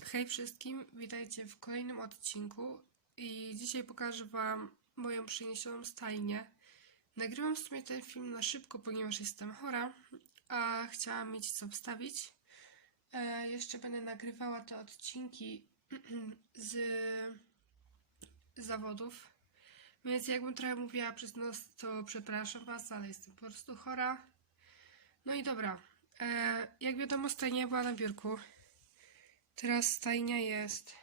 Hej wszystkim, witajcie w kolejnym odcinku i dzisiaj pokażę Wam moją przeniesioną stajnię. Nagrywam w sumie ten film na szybko, ponieważ jestem chora, a chciałam mieć co wstawić. E, jeszcze będę nagrywała te odcinki z zawodów, więc jakbym trochę mówiła przez nos, to przepraszam Was, ale jestem po prostu chora. No i dobra, e, jak wiadomo stajnia była na biurku. Teraz stajnia jest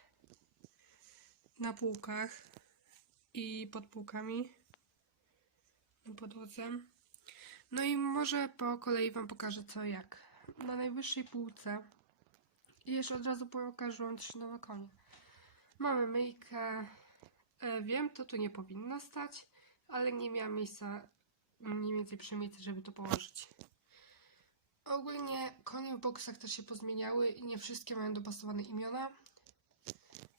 na półkach i pod półkami na podłodze. No i może po kolei Wam pokażę co jak. Na najwyższej półce i jeszcze od razu pokażę Wam trzy nowe konie. Mamy myjkę. E, wiem, to tu nie powinno stać, ale nie miałam miejsca mniej więcej przy myjce, żeby to położyć. Ogólnie konie w boksach też się pozmieniały i nie wszystkie mają dopasowane imiona.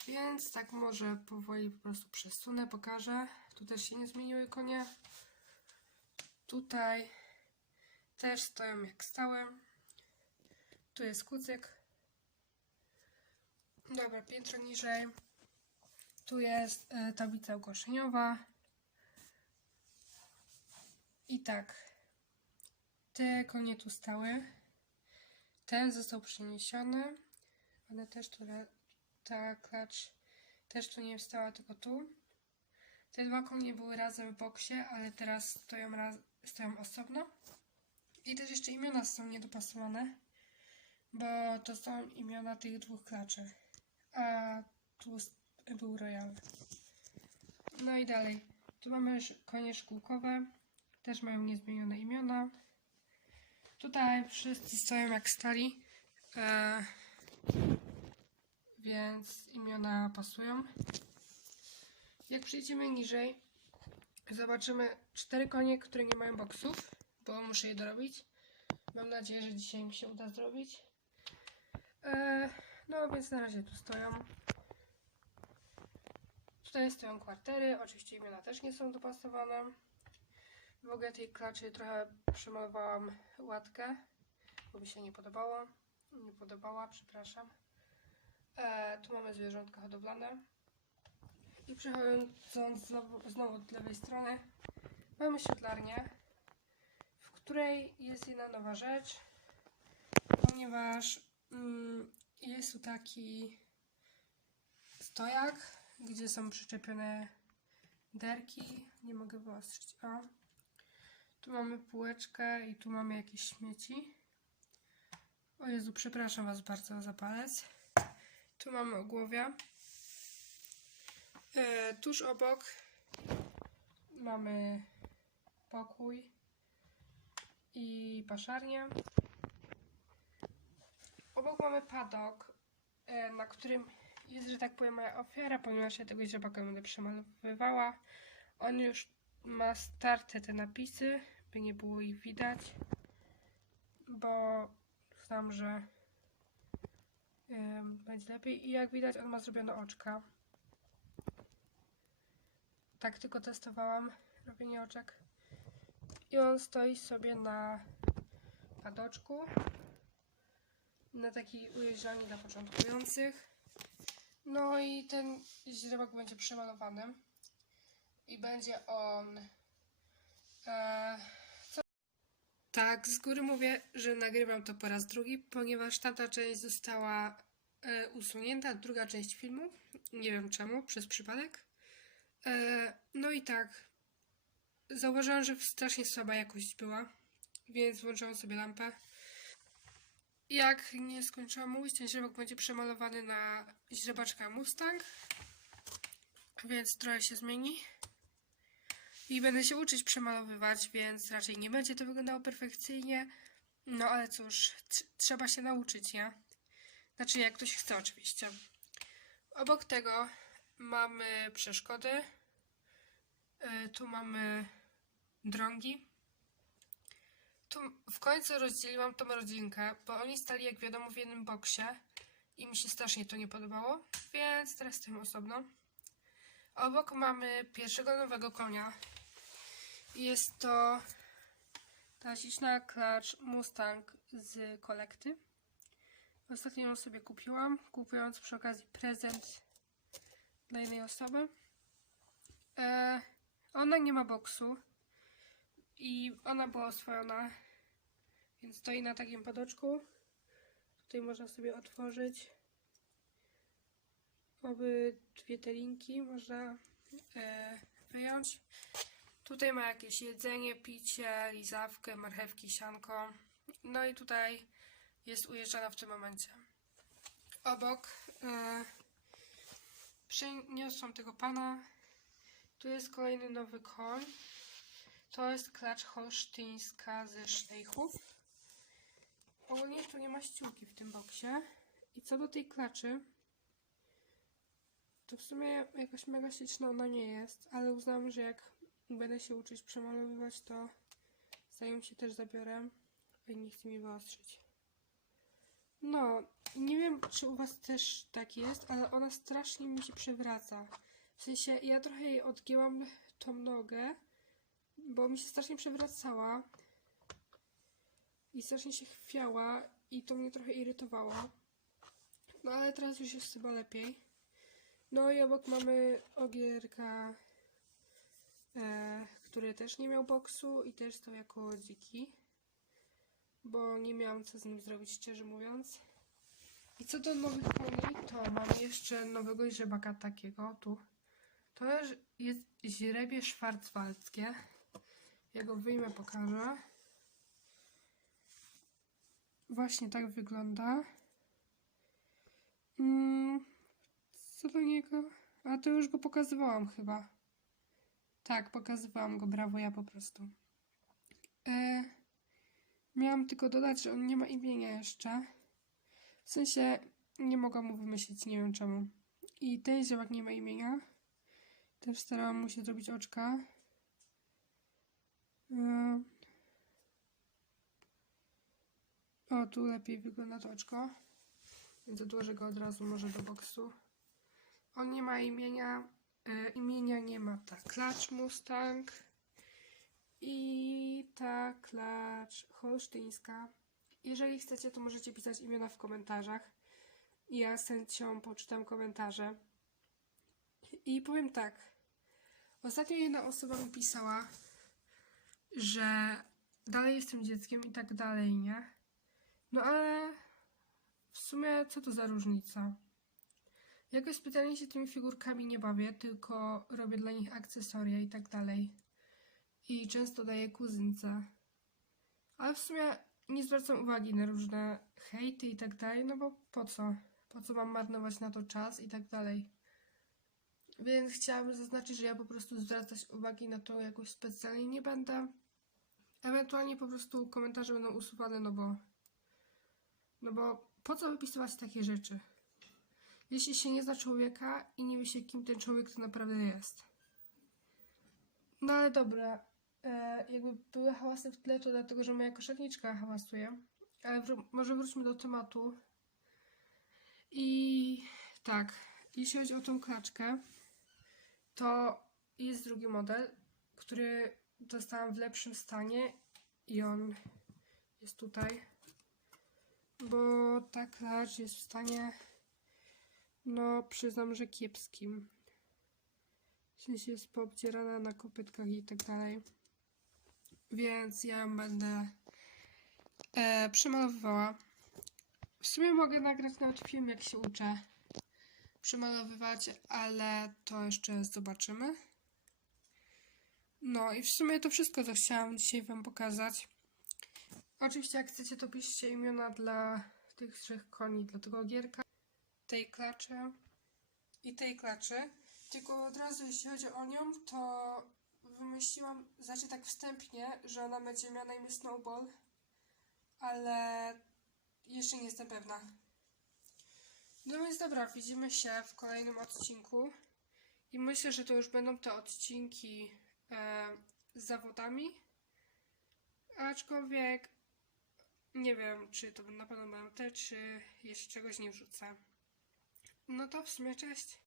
Więc tak może powoli po prostu przesunę, pokażę. Tu też się nie zmieniły konie. Tutaj też stoją jak stałe. Tu jest kucyk. Dobra, piętro niżej. Tu jest e, tablica ogłoszeniowa. I tak. Te konie tu stały. Ten został przeniesiony. One też tu, ta klacz też tu nie stała, tylko tu. Te dwa konie były razem w boksie, ale teraz stoją, raz, stoją osobno. I też jeszcze imiona są niedopasowane, bo to są imiona tych dwóch klaczy. A tu był Royal. No i dalej. Tu mamy konie szkółkowe. Też mają niezmienione imiona. Tutaj wszyscy stoją jak stali, e, więc imiona pasują. Jak przejdziemy niżej, zobaczymy cztery konie, które nie mają boksów, bo muszę je dorobić. Mam nadzieję, że dzisiaj mi się uda zrobić. E, no więc na razie tu stoją. Tutaj stoją kwartery, oczywiście imiona też nie są dopasowane. W ogóle tej klaczy trochę przemalowałam łatkę, bo mi się nie podobało. Nie podobała, przepraszam. E, tu mamy zwierzątka hodowlane. I przechodząc znowu, znowu od lewej strony, mamy świetlarnię, w której jest jedna nowa rzecz, ponieważ mm, jest tu taki stojak, gdzie są przyczepione derki. Nie mogę wyostrzyć. O. Tu mamy półeczkę i tu mamy jakieś śmieci. O Jezu, przepraszam Was bardzo za palec. Tu mamy ogłowia. E, tuż obok mamy pokój i paszarnię. Obok mamy padok, e, na którym jest, że tak powiem, moja ofiara, ponieważ ja tego źrebaka będę przemalowywała. On już ma starte te napisy, by nie było ich widać, bo znam, że em, będzie lepiej. I jak widać, on ma zrobione oczka. Tak tylko testowałam robienie oczek. I on stoi sobie na padoczku, na takiej ujeżdżalni dla początkujących. No i ten źrebak będzie przemalowany i będzie on. E, co? Tak, z góry mówię, że nagrywam to po raz drugi, ponieważ tamta część została e, usunięta, druga część filmu. Nie wiem czemu, przez przypadek. E, no i tak. Zauważyłam, że strasznie słaba jakość była, więc włączyłam sobie lampę. Jak nie skończyłam mówić, ten źrebak będzie przemalowany na źrebaczka Mustang, więc trochę się zmieni. I będę się uczyć przemalowywać, więc raczej nie będzie to wyglądało perfekcyjnie. No ale cóż, tr- trzeba się nauczyć, nie? Znaczy, jak ktoś chce, oczywiście. Obok tego mamy przeszkody. Y, tu mamy drągi. Tu w końcu rozdzieliłam tą rodzinkę, bo oni stali, jak wiadomo, w jednym boksie i mi się strasznie to nie podobało, więc teraz stoją osobno. Obok mamy pierwszego nowego konia. Jest to ta śliczna klacz Mustang z kolekty. Ostatnio ją sobie kupiłam, kupując przy okazji prezent dla jednej osoby. E, ona nie ma boksu i ona była oswojona, więc stoi na takim padoczku. Tutaj można sobie otworzyć obydwie te linki, można e, wyjąć. Tutaj ma jakieś jedzenie, picie, lizawkę, marchewki, sianko. No i tutaj jest ujeżdżana w tym momencie. Obok e, przeniosłam tego pana. Tu jest kolejny nowy koń. To jest klacz holsztyńska ze sztejchów. Ogólnie tu nie ma ściółki w tym boksie. I co do tej klaczy, to w sumie jakoś mega śliczna ona nie jest, ale uznałam, że jak będę się uczyć przemalowywać, to za nią się też zabiorę. Nie chcę mi wyostrzyć. No, nie wiem, czy u Was też tak jest, ale ona strasznie mi się przewraca. W sensie, ja trochę jej odgięłam tą nogę, bo mi się strasznie przewracała i strasznie się chwiała i to mnie trochę irytowało. No ale teraz już jest chyba lepiej. No i obok mamy ogierka, który też nie miał boksu i też stał jako dziki, bo nie miałam co z nim zrobić, szczerze mówiąc. I co do nowych koni, to mam jeszcze nowego źrebaka takiego, tu. To jest źrebie szwarcwaldzkie. Ja go wyjmę, pokażę. Właśnie tak wygląda. Mm, co do niego? A to już go pokazywałam chyba. Tak, pokazywałam go, brawo, ja po prostu. E, miałam tylko dodać, że on nie ma imienia jeszcze. W sensie nie mogłam mu wymyślić, nie wiem czemu. I ten ziołek nie ma imienia. Też starałam mu się zrobić oczka. E, o, tu lepiej wygląda to oczko. Więc odłożę go od razu może do boksu. On nie ma imienia. E, imienia nie ma ta klacz Mustang i ta klacz holsztyńska. Jeżeli chcecie, to możecie pisać imiona w komentarzach. Ja z chęcią poczytam komentarze. I powiem tak. Ostatnio jedna osoba mi pisała, że dalej jestem dzieckiem i tak dalej, nie? No ale w sumie co to za różnica? Jakoś specjalnie się tymi figurkami nie bawię, tylko robię dla nich akcesoria i tak dalej. I często daję kuzynce. Ale w sumie nie zwracam uwagi na różne hejty i tak dalej, no bo po co? Po co mam marnować na to czas i tak dalej. Więc chciałabym zaznaczyć, że ja po prostu zwracać uwagi na to jakoś specjalnie nie będę. Ewentualnie po prostu komentarze będą usuwane, no bo no bo po co wypisywać takie rzeczy? Jeśli się nie zna człowieka i nie wie się, kim ten człowiek to naprawdę jest. No ale dobra, e, jakby były hałasy w tle, to dlatego, że moja koszarniczka hałasuje. Ale wró- może wróćmy do tematu. I tak, jeśli chodzi o tą klaczkę, to jest drugi model, który dostałam w lepszym stanie i on jest tutaj bo ta klacz jest w stanie, no przyznam, że kiepskim. W sensie jest poobdzierana na kopytkach i tak dalej. Więc ja ją będę e, przemalowywała. W sumie mogę nagrać nawet film, jak się uczę przemalowywać, ale to jeszcze zobaczymy. No i w sumie to wszystko, co chciałam dzisiaj Wam pokazać. Oczywiście, jak chcecie, to piszcie imiona dla tych trzech koni, dla tego gierka, tej klaczy i tej klaczy. Tylko od razu, jeśli chodzi o nią, to wymyśliłam, znaczy tak wstępnie, że ona będzie miała na imię Snowball, ale jeszcze nie jestem pewna. No więc dobra, widzimy się w kolejnym odcinku i myślę, że to już będą te odcinki e, z zawodami. Aczkolwiek nie wiem, czy to na pewno będą te, czy jeszcze czegoś nie wrzucę. No to w sumie cześć.